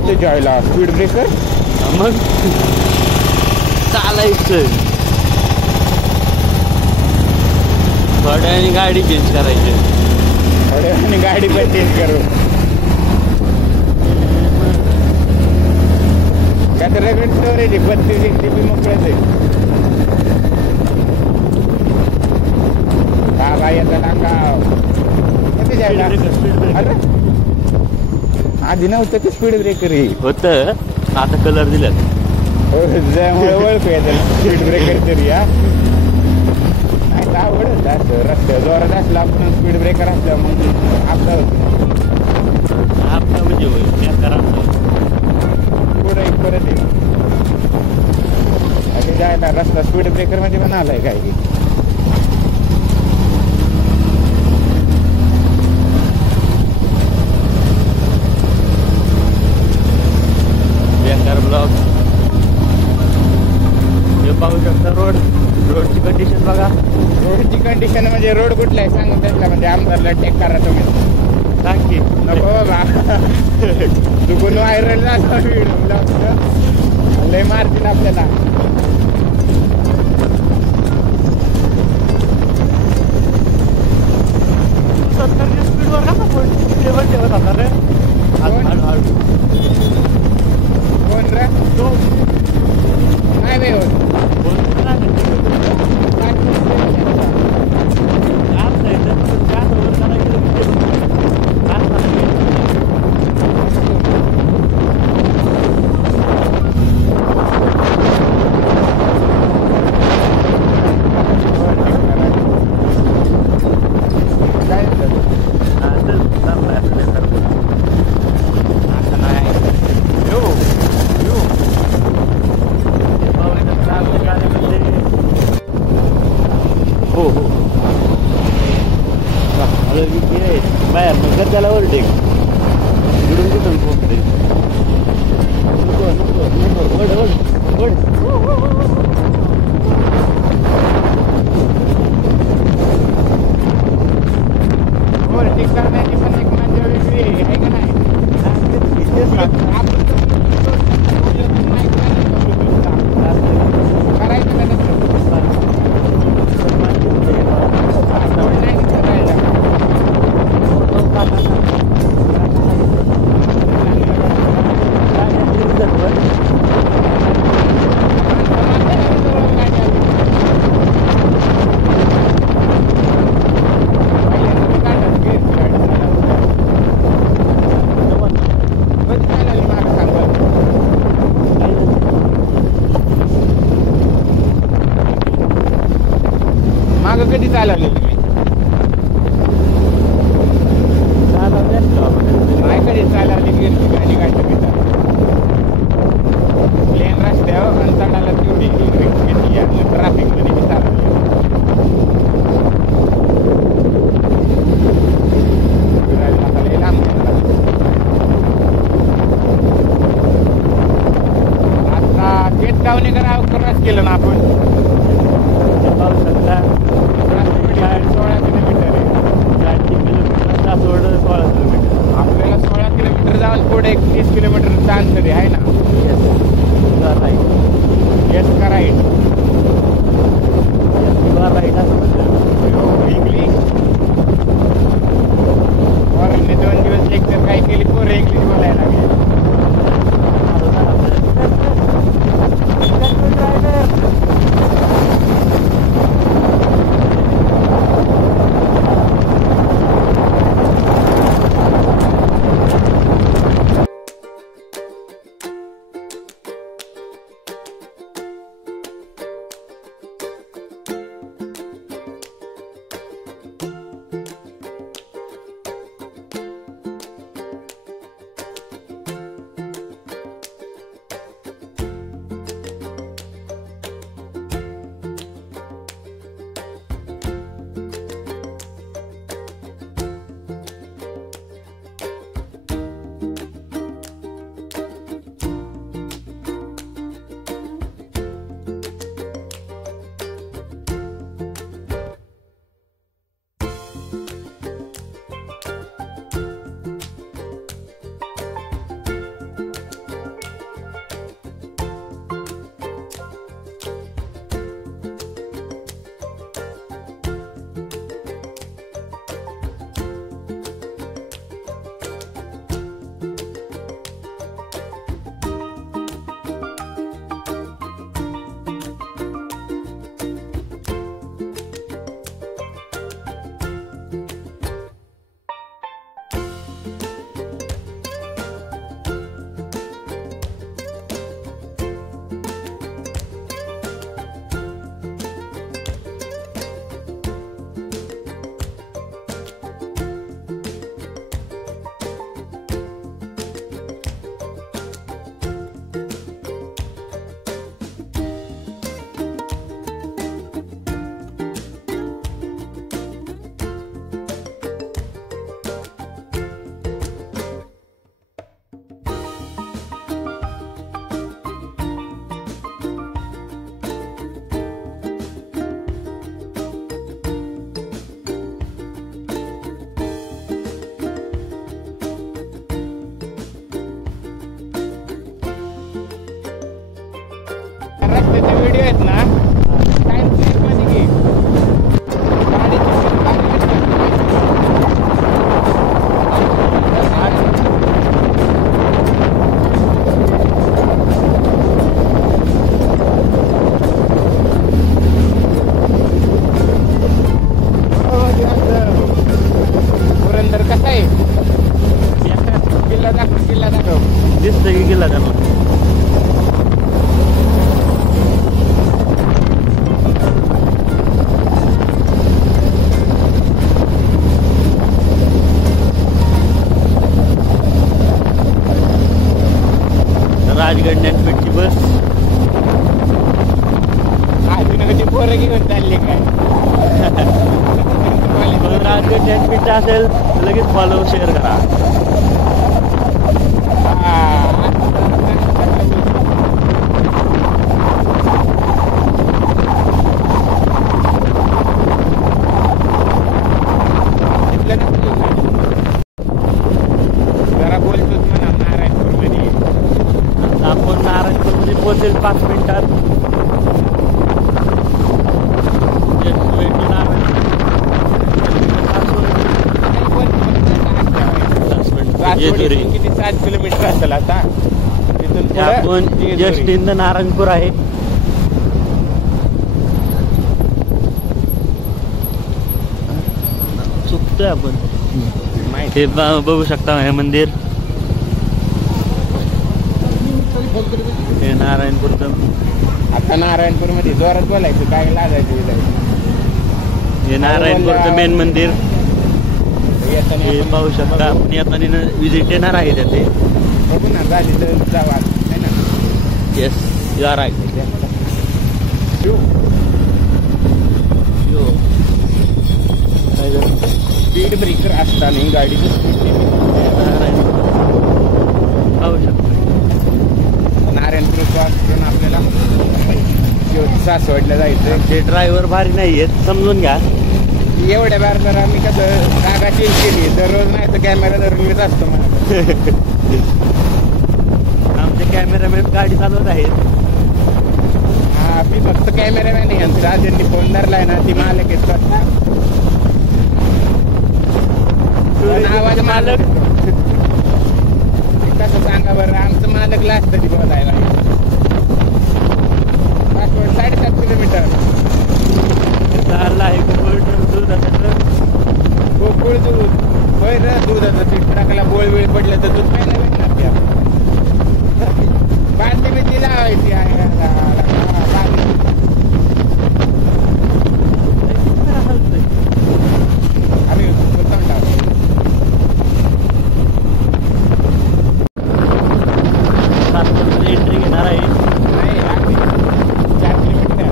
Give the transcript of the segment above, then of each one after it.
आता जायला speed breaker मग चालायचं थोड्या वेळाने गाडी चेंज करायची थोड्या वेळाने गाडी पण चेंज करू का तर रगड स्टोरेज आहे 32 GB मोकळच आहे हा भाई आता नाका किती जायला अरे आधी नव्हतं की स्पीड ब्रेकर ही होतं आता कलर दिल्यात त्यामुळे ओळखू येतं स्पीड ब्रेकर तरी हा नाही तर आवडत असं रस्त्यावर जोरात असला आपण स्पीड ब्रेकर असलं मग आपला होतो आपला म्हणजे होईल पुढे परत येईल आणि जायला रस्ता स्पीड ब्रेकर मध्ये पण आलाय काय की ब्लॉक हे पाहू शकता रोडची कंडिशन बघा रोडची कंडिशन म्हणजे रोड कुठला आहे सांगून त्यातला म्हणजे आमदारला टेक करा तुम्ही सांग की नको बाबा चुकून व्हायरल झाला व्हिडिओ लय मारतील आपल्याला सत्तरच्या स्पीडवर का टेबल ठेवत होता रे कोण रे नाही बाई होत बाहेर मग त्याला ओरडेक इकडून कुठून पोहोचते ओव्हरटेक करण्याची पण एक मजा वेगळी आहे का नाही करायचं का तसं मागं कधी चालवले तुम्ही नाही कधी चालवली गिरची गाडी गाडी पिता प्लेन रस्त्यावर आणि चढायला तेवढी घेतली ट्रॅफिकमध्ये बी चालवली फिरायला आता लय लांब आता केटगावने क्रॉस केलं ना आपण रस्त्याचे व्हिडिओ आहेत ना टाइम मध्ये घे गाडीची पुरंदर कसा आहे किल्ला दाखव दिसतं की गेला त्यांना राजगड ज्ञानपीठची बस अजून कधी पोरं घेऊन चालले काय राजगड ज्ञानपीठ असेल तर लगेच फॉलो शेअर करा जरा बोलतोच म्हणा नारायणपूर मध्ये आपण नारायणपूरमध्ये पोहोचेल 5 मिनिटात किती 7 किलोमीटर असेल आता तिथून आपण जस्ट इन द नारायणपूर आहे चुकतोय आपण हे बघू शकता हे मंदिर हे नारायणपूरचं आता नारायणपूर मध्ये जोरात बोलायचं काय लागायचं हे नारायणपूरचं मेन मंदिर हे पाहू शकता आपण येताना विजिट येणार आहे त्याचे बघू ना झाली तर जावा है ना yes you are right speed breaker असताना गाडीची पाहू शकता नारायणपूर क्रॉस करून आपल्याला सासवडला जायचं ते ड्रायव्हर भारी नाही आहेत समजून घ्या एवढ्या बार जर आम्ही कसं जागा चेंज केली दररोज नाही तर कॅमेरा धरून मीच असतो मला आमचे कॅमेरामॅन गाडी चालवत आहेत हा मी फक्त कॅमेरामॅन आहे यांचं त्यांनी फोन धरलाय ना ती मालक येत आवाज मालक कसं सांगा बरं आमचं मालक लास्ट तरी बोलायला 7.5 किलोमीटर आहे गोकुळ दूध होय ना दुधाचं ते ट्रकला बोळ वेळ पडलं तर दूध काय नाही भेटणार त्या बाटली मी ती लावायची आहे आम्ही एंट्री घेणार आहे नाही आम्ही 4 किलोमीटर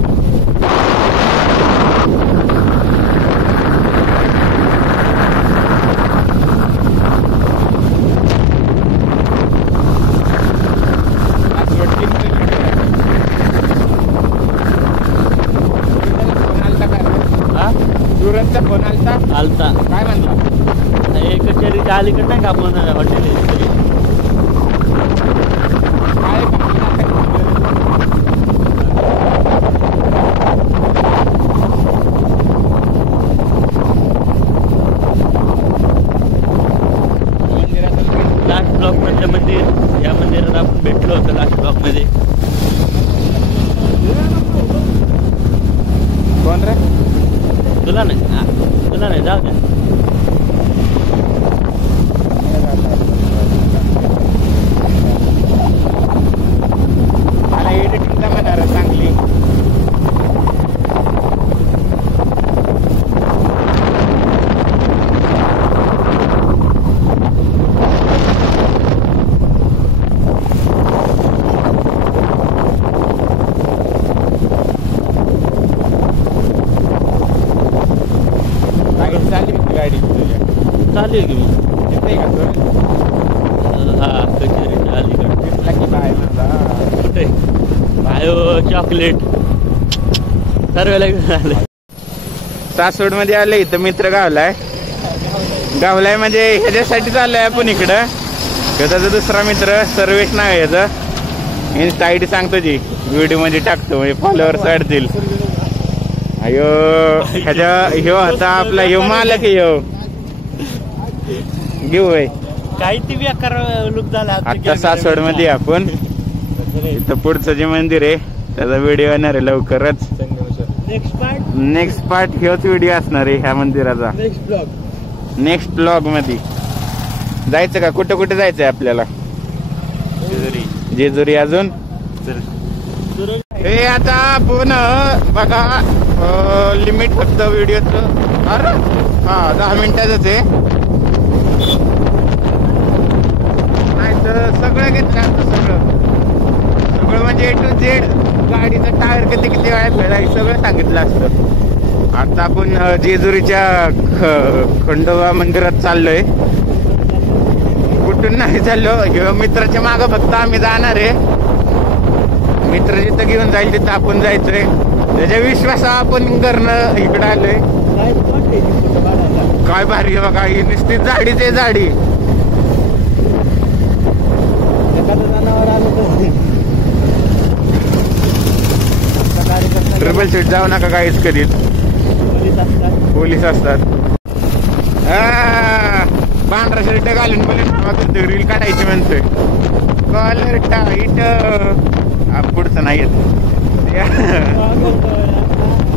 सुरतचा फोन आलता काय म्हणला एक कचेरीच्या अलीकडे नाही का आपण हॉटेल काय लास्ट ब्लॉक मधलं मंदिर या मंदिरात आपण भेटलो होतो लास्ट ब्लॉक मध्ये कोण रे तुला नाही जाऊ द्या मला एडिटिंग जमणार चांगली गाडी चालू आहे की मग येते का तो हा कचेरीच्या अलीकडे तिथला की बाय माझा कुठे बायो चॉकलेट सर्वेला घेऊन आले सासवड मध्ये आले इथं मित्र गावलाय म्हणजे ह्याच्यासाठी चाललंय आपण इकडं त्याचा दुसरा मित्र सर्वेश नाव आहे याचं इन्स्टा आयडी सांगतो जी व्हिडिओ मध्ये टाकतो म्हणजे फॉलोअर्स वाढतील. अयो ह्याच्या ह्यो आता आपला ह्यो मालक ह्यो घेऊ काही ती बेकार लुक झाला. आता सासवड मध्ये आपण इथं पुढचं जे मंदिर आहे त्याचा व्हिडिओ येणार आहे लवकरच. नेक्स्ट पार्ट ह्योच व्हिडिओ असणार आहे ह्या मंदिराचा. नेक्स्ट ब्लॉग मध्ये जायचं का? कुठं कुठे जायचंय आपल्याला? जेजुरी अजून हे आता आपण बघा लिमिट फक्त व्हिडिओचं. अरे हा 10 मिनिटाचंच आहे. नाही तर सगळं घेतलं आमचं सगळं म्हणजे A to Z. गाडीचं टायर किती वेळा फेडायचं सगळं सांगितलं असतं. आता आपण जेजुरीच्या खंडोबा मंदिरात चाललोय. कुठून नाही चाललो, मित्राच्या मागं फक्त आम्ही जाणार आहे. मित्र जिथं घेऊन जाईल तिथं आपण जायचंय. त्याच्या विश्वासावर आपण करणं इकडं आलोय. काय भारी आहे बघा, ही नुसती झाडीच आहे झाडी. ट्रिपल सीट जाऊ नका काहीच कधीच, पोलीस असतात. पांढरा शर्ट घालून बोलून रील काढायची म्हणतोय. कॉलर टाईट पुढचं नाही येत.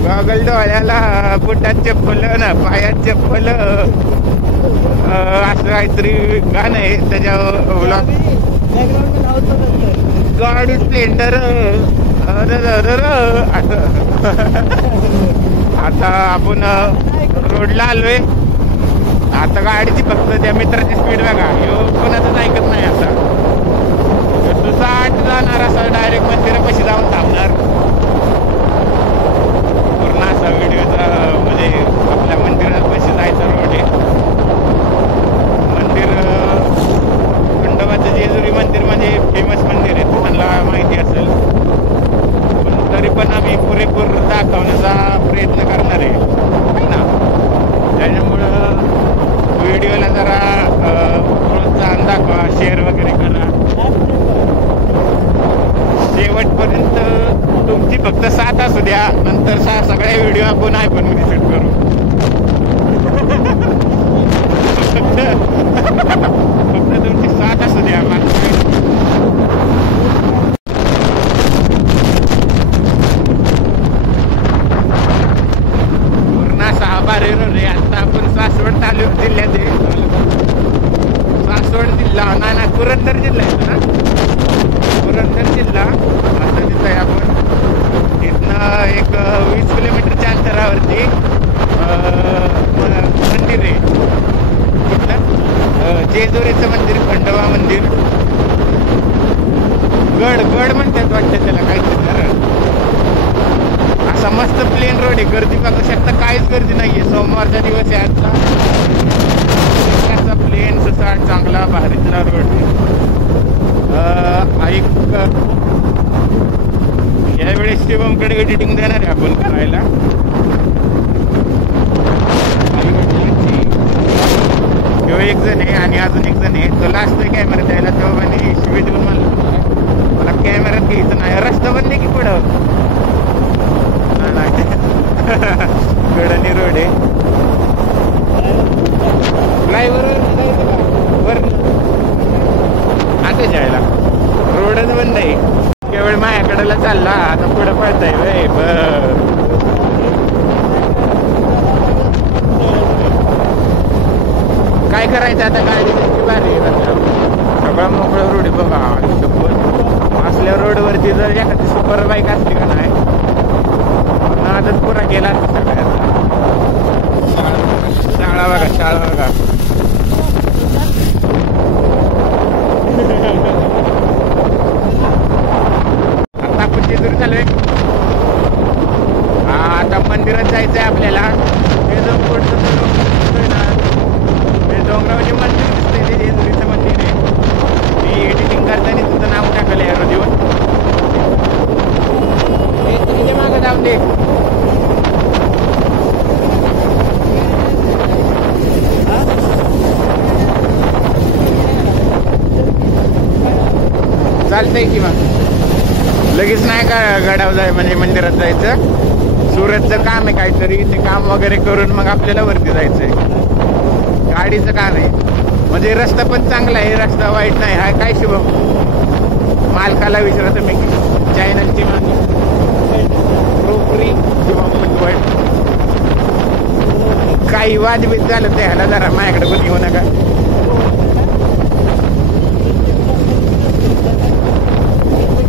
गॉगल डोळ्याला, बुटात चप्पल ना पायात चप्पल, असं काहीतरी गाणं आहे त्याच्यावर. गाडी स्प्लेंडर. आता आपण रोडला आलोय. आता गाडीची फक्त त्या मित्राची स्पीड बघा, कोणाचंच ऐकत नाही. आता 60 जाणार असा डायरेक्ट मंदिरापाशी जाऊन थांबणार. पूर्ण असा व्हिडिओचा म्हणजे आपल्या मंदिरापाशी जायचा रोड आहे. मंदिर खंडोबाचं जेजुरी मंदिर म्हणजे फेमस मंदिर आहे, तुम्हाला माहिती असेल. पण तरी पण आम्ही पुरेपूर दाखवण्याचा प्रयत्न करणार आहे ना. त्याच्यामुळं व्हिडिओला जरा प्रोत्साहन दाखवा, शेअर वगैरे करा. शेवटपर्यंत तुमची फक्त साथ असू द्या. नंतर सगळ्या व्हिडिओ आपण आयफोन मध्ये शूट करू. फक्त तुमची साथ असू द्या. पूर्ण 6 बारे रे. आता आपण सासवड तालुका जिल्ह्यात आहे. सासवड जिल्हा ना पुरंदर जिल्हा आहे ना. पुरंदर जिल्हा असं तिथं आहे आपण. इथनं एक 20 किलोमीटरच्या अंतरावरती मंदिर आहे. कुठलं? जेजुरीचं मंदिर, खंडोबा मंदिर. गड म्हणतात वाटतं त्याला काहीतरी. असा मस्त प्लेन रोड आहे. गर्दी बघू शकता, काहीच गर्दी नाहीये. सोमवारचा दिवस आहे आजचा. प्लेन ससाट चांगला भारीतला रोड आहे. यावेळेस शिवमकडे एडिटिंग देणार आहे आपण करायला. तो एक जण आहे आणि अजून एक जण आहे. तो लास्ट कॅमेरा द्यायला तो म्हणे शिवी देऊन मला कॅमेऱ्यात घ्यायचं नाही. रस्ता बंद आहे की पुढं? नाही गडणी रोड आहे. फ्लायओव्हर आता जायला रोडच बंद आहे. केवळ माझ्याकडेला चालला. आता पुढं पळताय वय. काय करायचं आता? गाडी त्याची भारी सगळं मोकळं रोड आहे बघा. असल्या रोडवरती जर एखादी सुपर बाईक असली का नाही आजच पुरा केला असता सगळ्याचा. शाळा बघा. आता आपण जेजुरी चालूय. आता मंदिरात जायचंय आपल्याला. हे जो पुढचं ना ते डोंगरावरचे मंदिर दिसतंय, ते जेजुरीचं मंदिर आहे. मी एडिटिंग करताना तुझं नाव टाकलं यार देऊन. तुझ्या मागं जाऊन दे. चालतंय की मग. लगेच नाही का गडावर जाय म्हणजे मंदिरात जायचं. सुरतचं काम आहे काहीतरी, ते काम वगैरे करून मग आपल्याला वरती जायचंय. गाडीचं काम आहे म्हणजे रस्ता पण चांगला आहे, रस्ता वाईट नाही. हा काय शुभम मालकाला विचारा तुम्ही चॅनलची प्रोपरी किंवा काही वादविद झालं ते ह्याला जरा माझ्याकडे पण येऊ नका.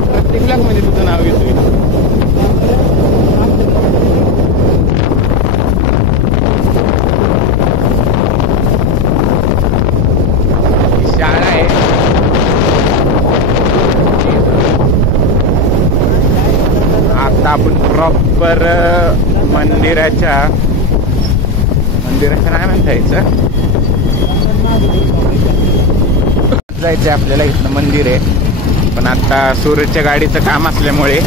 प्रत्येक ब्लॉग मध्ये तुझं नाव घेतोय. शाळा आहे. आता आपण प्रॉपर मंदिराच्या नाही म्हणता यायचं जायचं आपल्याला. इथलं मंदिर आहे पण आता सुरतच्या गाडीचं काम असल्यामुळे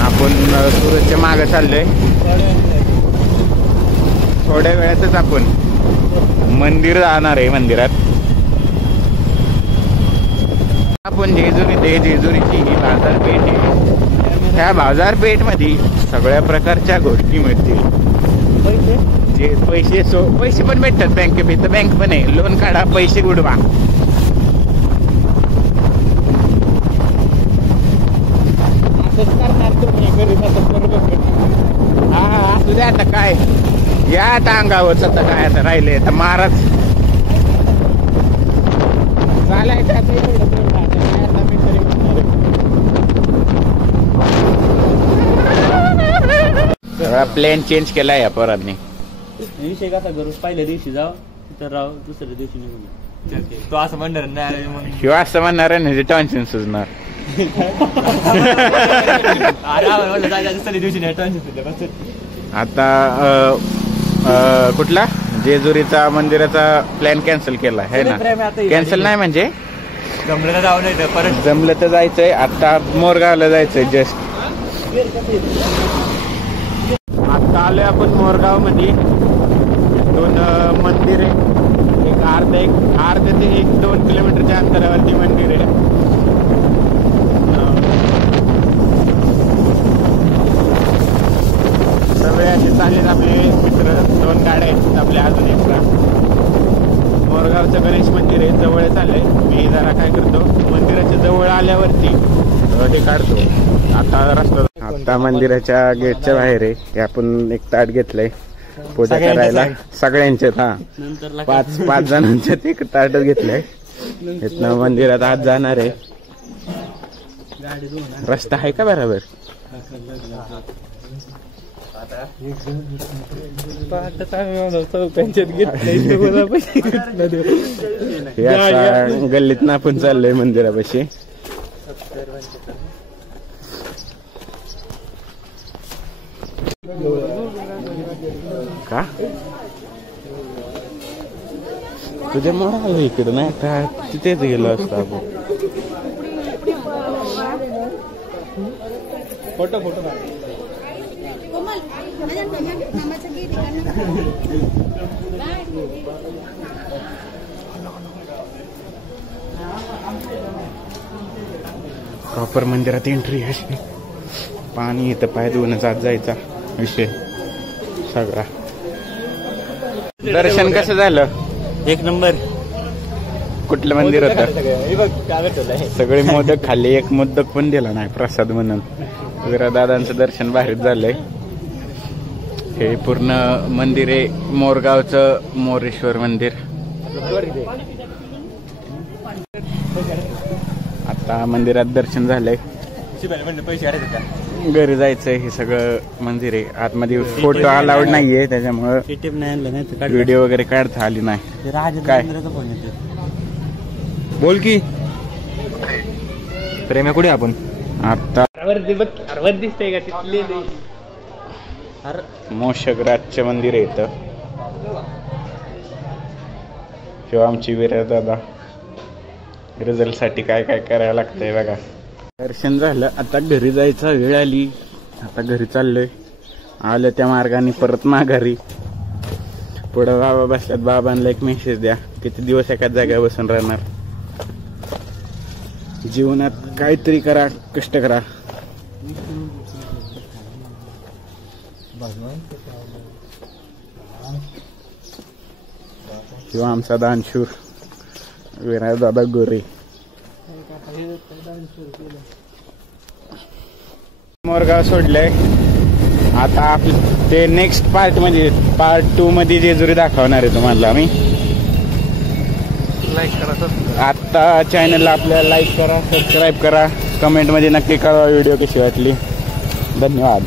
आपण सुरतच्या मागं चाललोय. थोड्या वेळातच आपण मंदिर जाणार आहे. मंदिरात आपण जेजुरीची ही बाजारपेठ आहे. ह्या बाजारपेठ मध्ये सगळ्या प्रकारच्या गोष्टी मिळतील. पैसे पण भेटतात बँकेत. बँक पण आहे, लोन काढा, पैसे बुडवा. हा असू द्या आता काय या आता अंगावरच आता काय आता राहिले आता महाराज चालायचं. सगळा प्लॅन चेंज केला या पोरांनी. विषय कसा करू, पहिल्या दिवशी जाऊ तर राहू, दुसऱ्या दिवशी निघून. तो असं म्हणणार नाही किंवा असं म्हणणार आहे टेन्शन सुचणार. आता कुठला जेजुरीचा मंदिराचा प्लॅन कॅन्सल केला आहे ना. कॅन्सल नाही म्हणजे जमलं तर जाऊ नाही, परत जमलं तर जायचंय. आता मोरगावला जायचंय जस्ट. आता आलोय आपण मोरगाव मध्ये. दोन मंदिर आहे, एक अर्धा ते 1-2 किलोमीटरच्या अंतरावरती मंदिर आहे. सगळे असे चालेल आपले मित्र. 2 गाड्या आहेत आपल्या अजून एक्स्ट्रा. मोरगावचं गणेश मंदिर आहे, जवळ चाललंय. मी जरा काय करतो मंदिराच्या जवळ आल्यावरती हे काढतो. आता मंदिराच्या गेटच्या बाहेर आहे. हे आपण एक ताट घेतलंय पूजा करायला सगळ्यांच्यात. हा 5 जणांच्यात एक ताट घेतलंय. इथनं मंदिरात आत जाणार आहे. रस्ता आहे का बरोबर? हे अशा गल्लीतनं आपण चाललोय मंदिरापाशी. का तुझ्या मोर आलो इकडे नाही का? तिथेच गेलो असतो आपण. फोटो प्रॉपर मंदिरात एंट्री अशी. पाणी इथं पाय धुवूनच आत जायचा विषय सगळा. दर्शन कसं झालं? 1 नंबर. कुठलं मंदिर होतं? सगळे मोदक खाल्ले, एक मोदक पण दिला नाही प्रसाद म्हणून. दादांचं दर्शन बाहेर झालंय. हे पूर्ण मंदिर आहे मोरगावचं मोरेश्वर मंदिर. आता मंदिरात दर्शन झालंय. घरी जायचंय. हे सगळं मंदिर आहे. आतमध्ये फोटो अलाउड नाहीये त्याच्यामुळे व्हिडिओ वगैरे काढता आली नाही. काय बोल की प्रेम कुठे आपण आता दिसतंय का तिथले मोशकराजचे मंदिर आहे इथं. किंवा आमची वीर दादा रिझल्ट साठी काय काय करायला लागतंय बघा. दर्शन झालं. आता घरी जायचा वेळ आली. आता घरी चाललोय. आलं त्या मार्गाने परत माघारी. पुढं बाबा बसल्यात. बाबांना एक मेसेज द्या, किती दिवस एकाच जागेवर बसून राहणार. जीवनात काहीतरी करा, कष्ट करा. किंवा आमचा दानशूर विनायक दादा गोरे मोरगाव सोडलंय. आता आपलं ते नेक्स्ट पार्ट मध्ये पार्ट 2 मध्ये जेजुरी दाखवणार आहे तुम्हाला आम्ही. लाईक करा. आता चॅनलला आपल्याला लाईक करा, सबस्क्राईब करा, कमेंट मध्ये नक्की कळवा व्हिडिओ कशी वाटली. धन्यवाद.